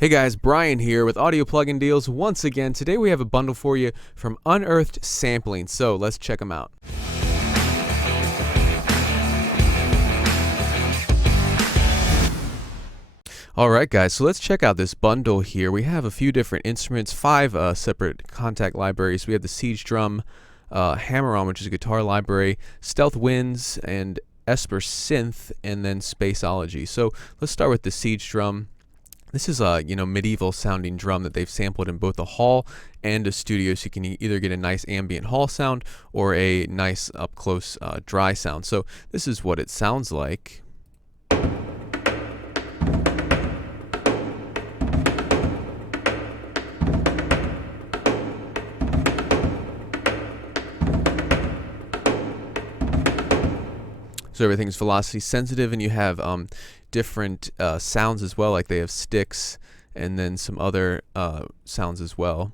Hey guys, Brian here with Audio Plugin Deals once again. Today we have a bundle for you from Unearthed Sampling, so let's check them out. Alright guys, so let's check out this bundle here. We have a few different instruments, 5 separate Kontakt libraries. We have the Siege Drum, Hammer-On, which is a guitar library, Stealth Winds, and Esper synth, and then Spaceology. So let's start with the Siege Drum. This is a medieval sounding drum that they've sampled in both a hall and a studio, so you can either get a nice ambient hall sound or a nice up close dry sound. So this is what it sounds like. So everything's velocity sensitive, and you have different sounds as well, like they have sticks and then some other sounds as well.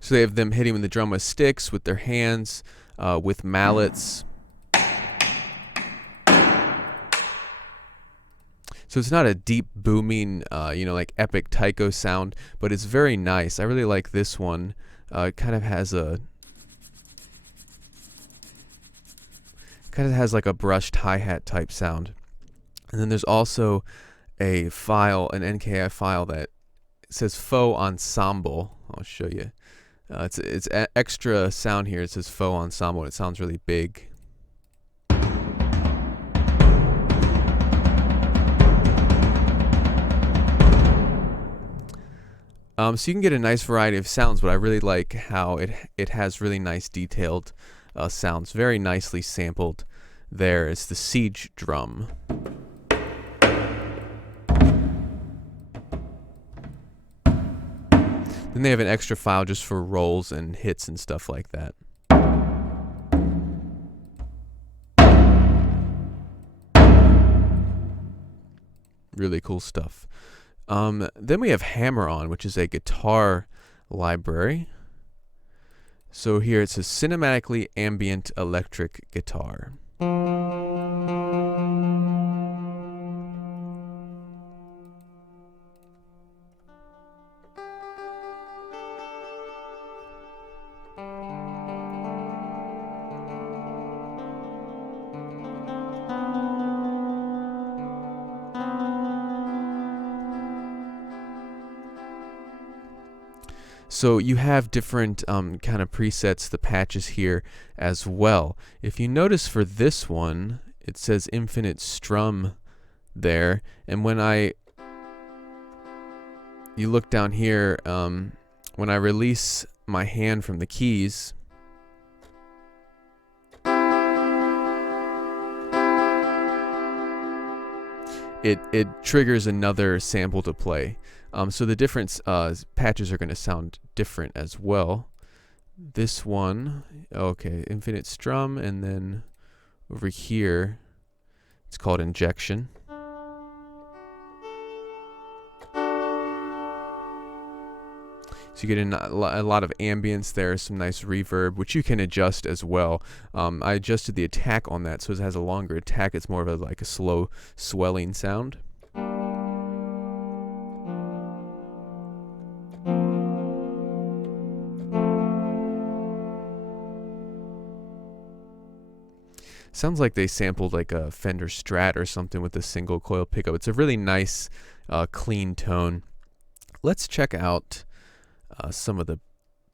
So they have them hitting the drum with sticks, with their hands, with mallets. So it's not a deep booming, like epic taiko sound, but it's very nice. I really like this one. It kind of has like a brushed hi-hat type sound. And then there's also a file, an NKI file that says faux ensemble. I'll show you. It's extra sound here. It says faux ensemble. It sounds really big. So you can get a nice variety of sounds, but I really like how it has really nice detailed sounds, very nicely sampled there. It's the Siege Drum. Then they have an extra file just for rolls and hits and stuff like that. Really cool stuff. Then we have Hammer-On, which is a guitar library. So here it says cinematically ambient electric guitar. So you have different kind of presets, the patches here as well. If you notice for this one, it says infinite strum there, and when you look down here, when I release my hand from the keys, it triggers another sample to play. So the different patches are going to sound different as well. This one, okay, infinite strum, and then over here, it's called injection. So you get a lot of ambience there, some nice reverb, which you can adjust as well. I adjusted the attack on that, so it has a longer attack. It's more of like a slow swelling sound. Sounds like they sampled like a Fender Strat or something with a single coil pickup. It's a really nice, clean tone. Let's check out some of the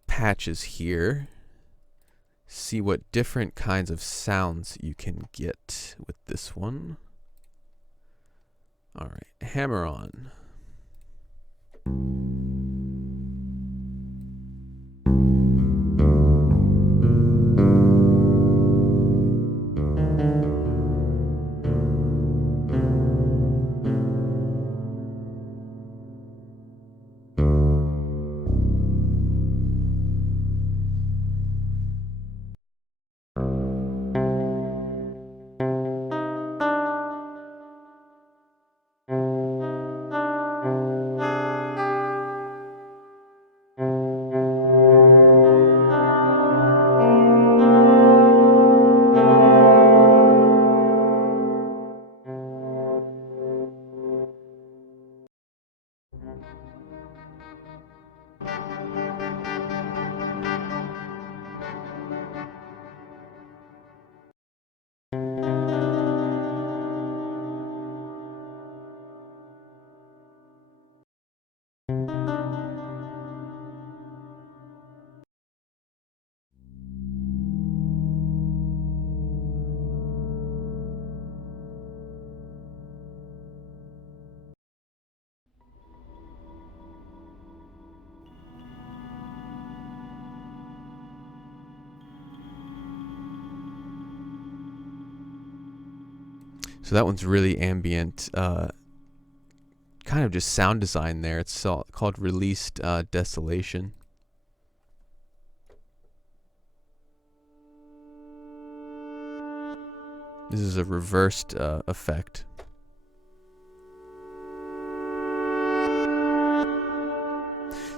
patches here. See what different kinds of sounds you can get with this one. All right, Hammer-On. So that one's really ambient, kind of just sound design there. It's called Released Desolation. This is a reversed effect.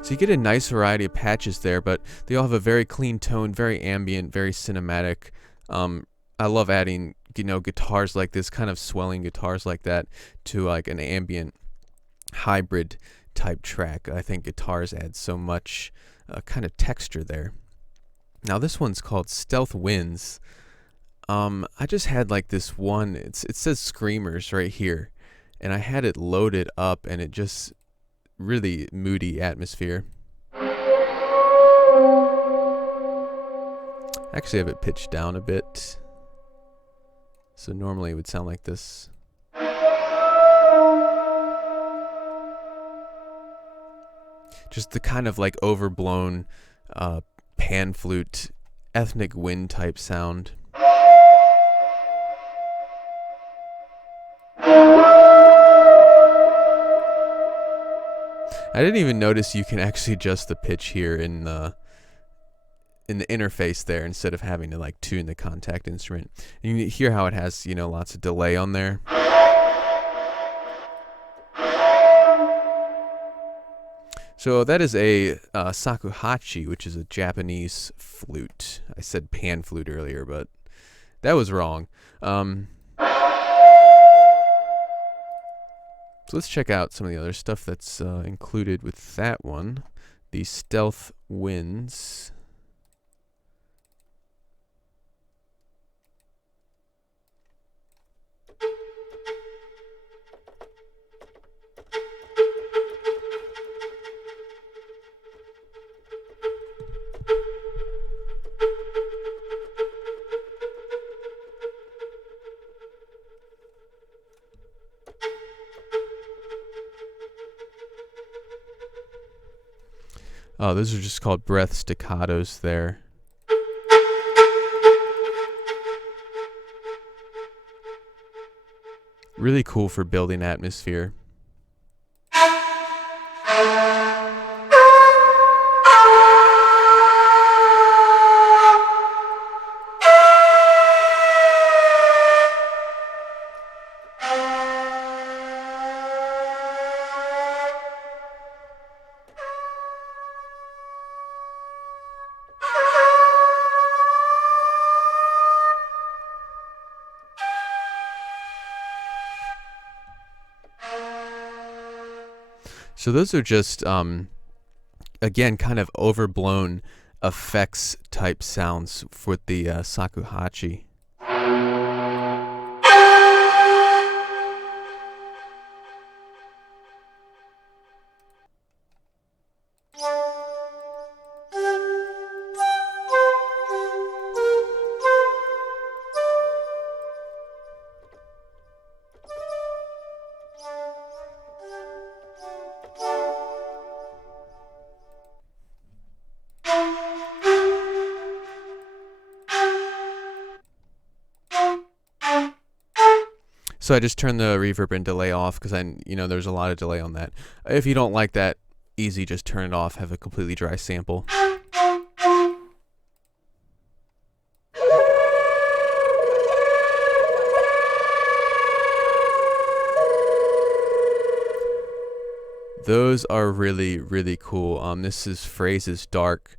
So you get a nice variety of patches there, but they all have a very clean tone, very ambient, very cinematic. I love adding, guitars like this, kind of swelling guitars like that to like an ambient hybrid type track. I think guitars add so much kind of texture there. Now this one's called Stealth Winds. I just had like this one, it says Screamers right here, and I had it loaded up, and it just really moody atmosphere. Actually, I have it pitched down a bit, so normally it would sound like this. Just the kind of like overblown pan flute, ethnic wind type sound. I didn't even notice you can actually adjust the pitch here in the interface there, instead of having to like tune the Kontakt instrument. And you hear how it has, lots of delay on there. So that is a shakuhachi, which is a Japanese flute. I said pan flute earlier, but that was wrong. So let's check out some of the other stuff that's included with that one. The Stealth Winds. Oh, those are just called breath staccatos there. Really cool for building atmosphere. So those are just, again, kind of overblown effects type sounds for the shakuhachi. So I just turned the reverb and delay off because there's a lot of delay on that. If you don't like that, easy, just turn it off, have a completely dry sample. Those are really, really cool. This is Phrases Dark.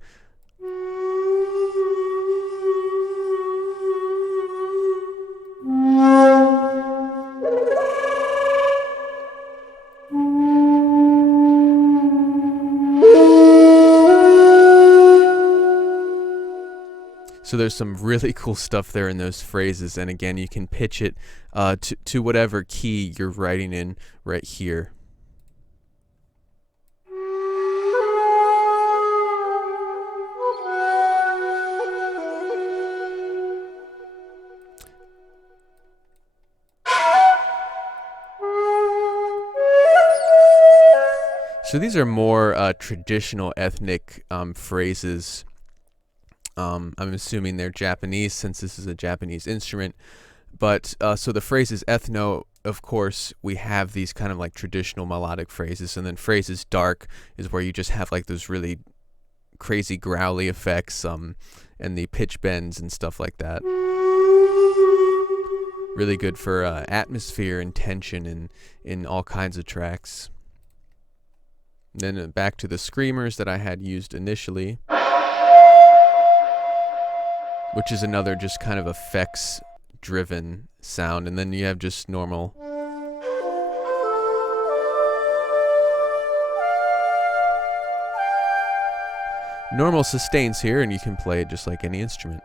So there's some really cool stuff there in those phrases, and again, you can pitch it to whatever key you're writing in right here. So these are more traditional ethnic phrases. I'm assuming they're Japanese, since this is a Japanese instrument. But so the phrase is ethno. Of course, we have these kind of like traditional melodic phrases, and then phrases dark is where you just have like those really crazy growly effects, and the pitch bends and stuff like that. Really good for atmosphere and tension in all kinds of tracks. And then back to the screamers that I had used initially, which is another just kind of effects driven sound, and then you have just normal sustains here, and you can play it just like any instrument.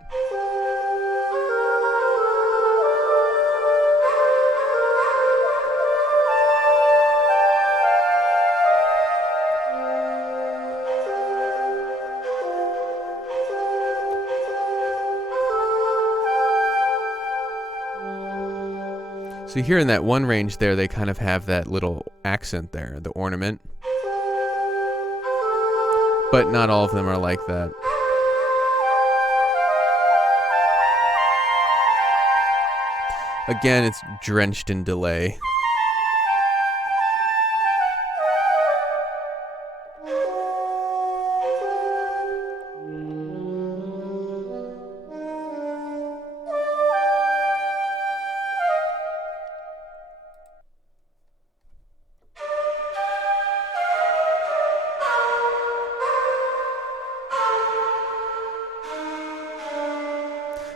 So here in that one range there, they kind of have that little accent there, the ornament. But not all of them are like that. Again, it's drenched in delay.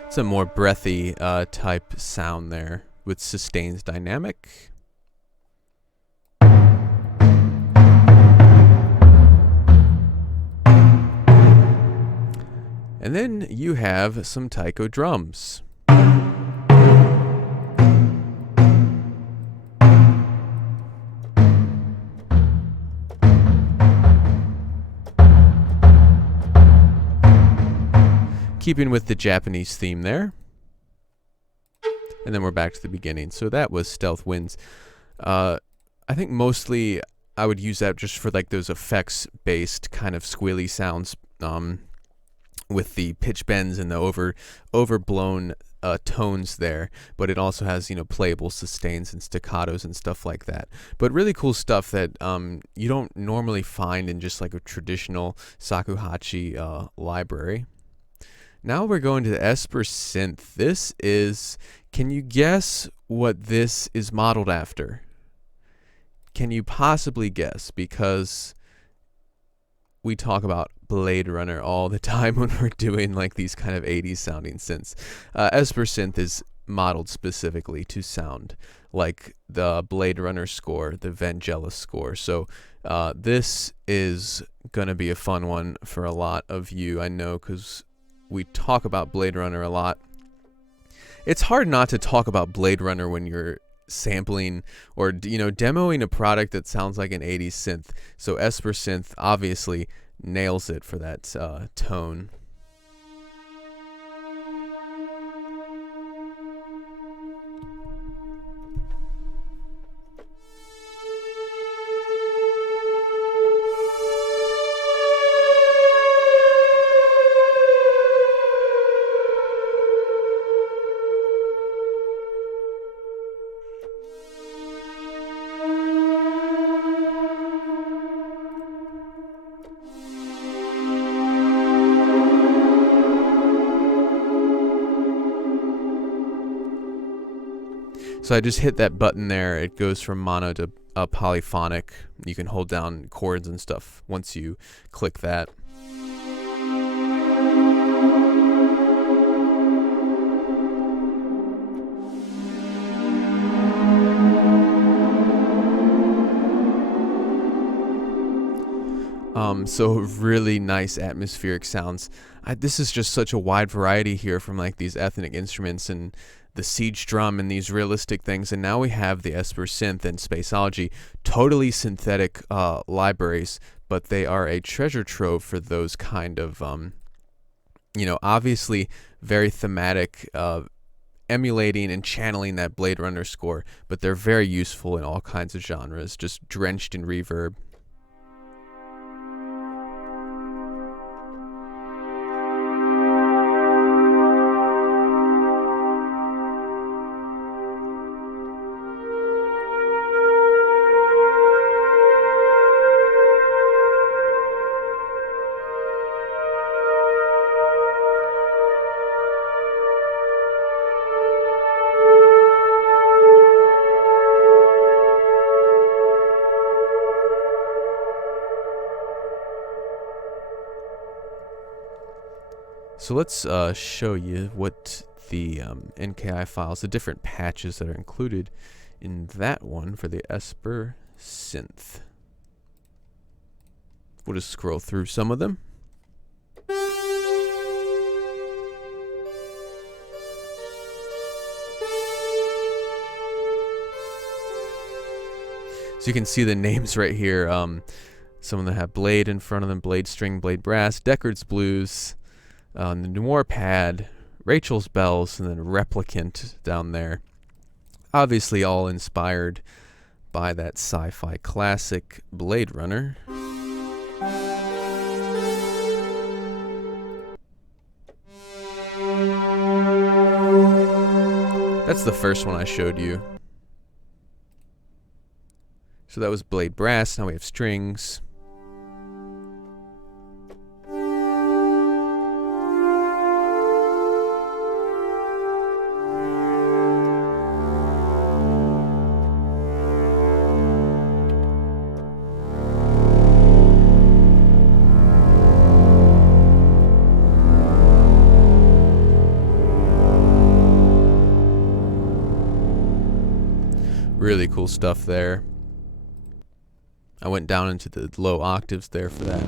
It's a more breathy type sound there with sustains dynamic. And then you have some taiko drums. Keeping with the Japanese theme there. And then we're back to the beginning. So that was Stealth Winds. I think mostly I would use that just for like those effects-based kind of squealy sounds, with the pitch bends and the overblown tones there. But it also has, playable sustains and staccatos and stuff like that. But really cool stuff that you don't normally find in just like a traditional shakuhachi library. Now we're going to the Esper synth. This is, can you guess what this is modeled after? Can you possibly guess? Because we talk about Blade Runner all the time when we're doing like these kind of 80s sounding synths. Esper synth is modeled specifically to sound like the Blade Runner score, the Vangelis score. So this is going to be a fun one for a lot of you, I know, because we talk about Blade Runner a lot. It's hard not to talk about Blade Runner when you're sampling or demoing a product that sounds like an 80s synth. So Esper synth obviously nails it for that tone. So I just hit that button there. It goes from mono to polyphonic. You can hold down chords and stuff once you click that. So really nice atmospheric sounds. This is just such a wide variety here, from like these ethnic instruments and the siege drum and these realistic things, and now we have the Esper synth and Spaceology, totally synthetic libraries, but they are a treasure trove for those kind of, obviously very thematic, emulating and channeling that Blade Runner score, but they're very useful in all kinds of genres, just drenched in reverb. So let's show you what the NKI files, the different patches that are included in that one for the Esper synth. We'll just scroll through some of them. So you can see the names right here. Some of them have blade in front of them, blade string, blade brass, Deckard's blues, the Noir pad, Rachel's bells, and then replicant down there. Obviously all inspired by that sci-fi classic Blade Runner. That's the first one I showed you. So that was blade brass, now we have strings. Really cool stuff there. I went down into the low octaves there for that.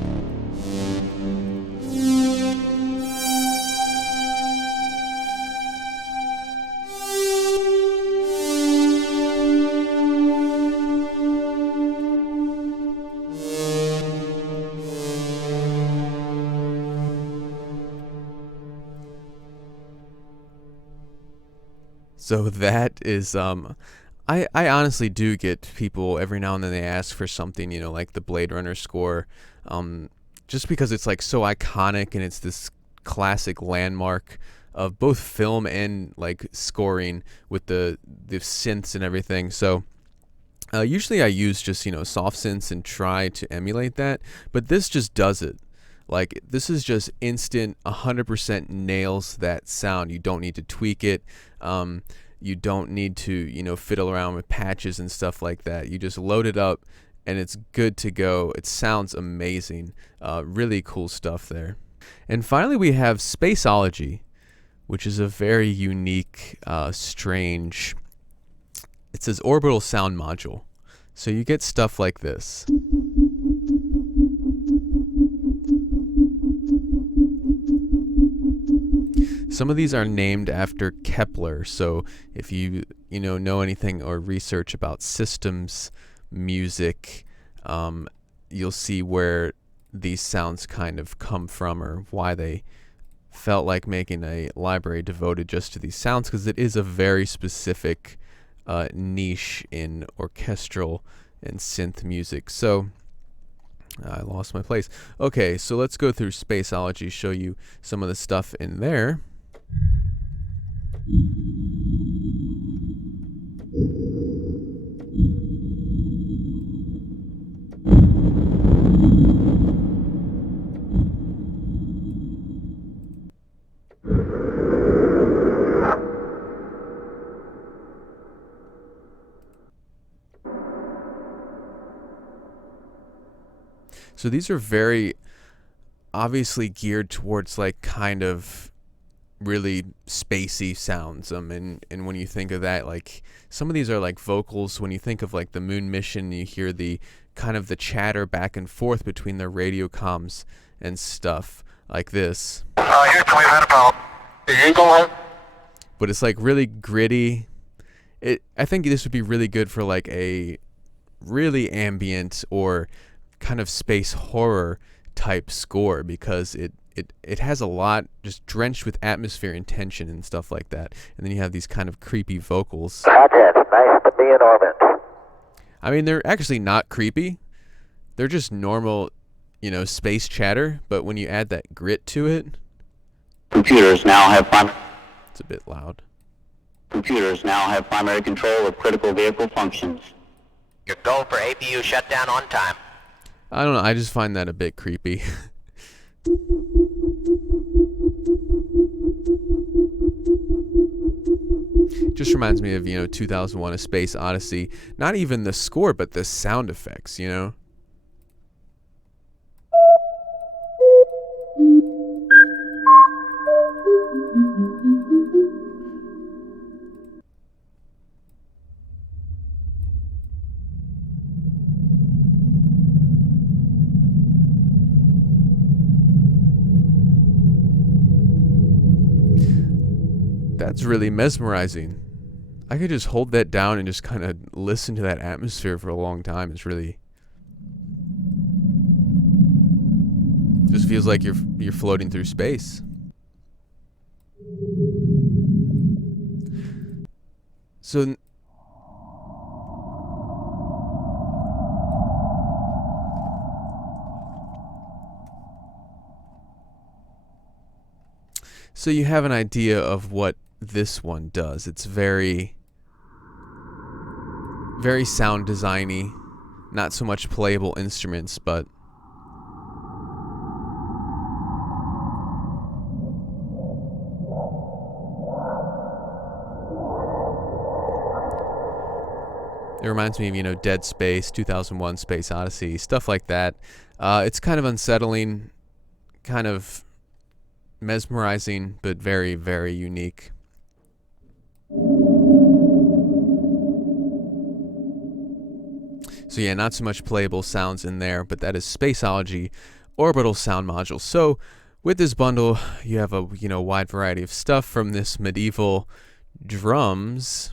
So that is I honestly do get people every now and then they ask for something, you know, like the Blade Runner score, just because it's like so iconic and it's this classic landmark of both film and like scoring with the synths and everything. So usually I use just, you know, soft synths and try to emulate that, but this just does it. Like, this is just instant, 100% nails that sound. You don't need to tweak it. You don't need to, you know, fiddle around with patches and stuff like that. You just load it up and it's good to go. It sounds amazing. Really cool stuff there. And finally we have Spaceology, which is a very unique, strange, it says orbital sound module. So you get stuff like this. Some of these are named after Kepler, so if you know anything or research about systems music, you'll see where these sounds kind of come from or why they felt like making a library devoted just to these sounds, because it is a very specific niche in orchestral and synth music. So I lost my place. Okay, so let's go through Spaceology, show you some of the stuff in there. So these are very obviously geared towards like kind of really spacey sounds. And when you think of that, like some of these are like vocals. When you think of like the moon mission, you hear the kind of the chatter back and forth between the radio comms and stuff like this. Here's the way had a problem. The Eagle. But it's like really gritty. I think this would be really good for like a really ambient or kind of space horror type score, because it has a lot just drenched with atmosphere and tension and stuff like that. And then you have these kind of creepy vocals. Contact, nice to be in orbit. I mean, they're actually not creepy. They're just normal, you know, space chatter, but when you add that grit to it, Computers now have it's a bit loud. Computers now have primary control of critical vehicle functions. Your goal for APU shutdown on time. I don't know, I just find that a bit creepy. Just reminds me of, you know, 2001: A Space Odyssey. Not even the score, but the sound effects, you know? That's really mesmerizing. I could just hold that down and just kind of listen to that atmosphere for a long time. It's really just feels like you're floating through space. So you have an idea of what this one does. It's very sound designy, not so much playable instruments, but it reminds me of, you know, Dead Space, 2001 Space Odyssey, stuff like that. It's kind of unsettling, kind of mesmerizing, but very, very unique. So yeah, not so much playable sounds in there, but that is Spaceology Orbital Sound Module. So with this bundle, you have a, you know, wide variety of stuff from this medieval drums.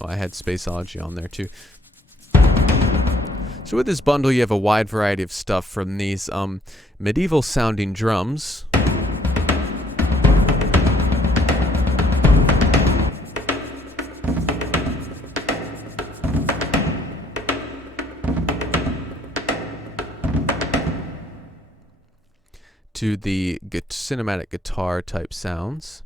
Oh, I had Spaceology on there too. So with this bundle, you have a wide variety of stuff from these medieval sounding drums, to the cinematic guitar type sounds.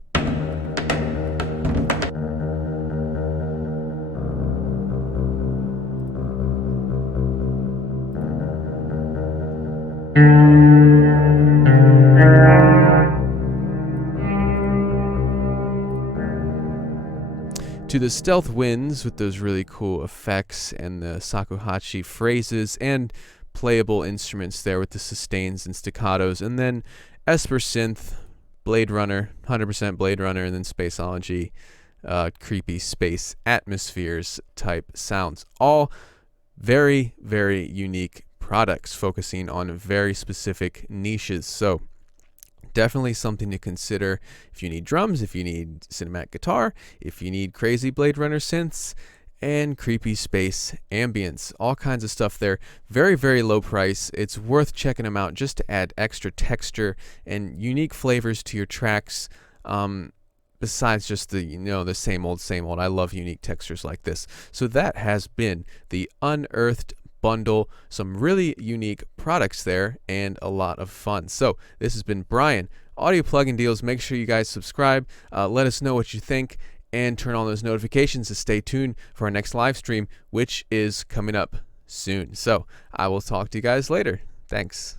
To the stealth winds with those really cool effects and the shakuhachi phrases and playable instruments there with the sustains and staccatos, and then Esper synth, Blade Runner, 100% Blade Runner, and then Spaceology, creepy space atmospheres type sounds. All very, very unique products focusing on very specific niches. So definitely something to consider if you need drums, if you need cinematic guitar, if you need crazy Blade Runner synths and creepy space ambience, all kinds of stuff there. Very, very low price. It's worth checking them out just to add extra texture and unique flavors to your tracks. Besides just the, you know, the same old, same old. I love unique textures like this. So that has been the Unearthed bundle, some really unique products there and a lot of fun. So this has been Brian, Audio Plugin Deals. Make sure you guys subscribe, let us know what you think, and turn on those notifications to stay tuned for our next live stream, which is coming up soon. So I will talk to you guys later. Thanks.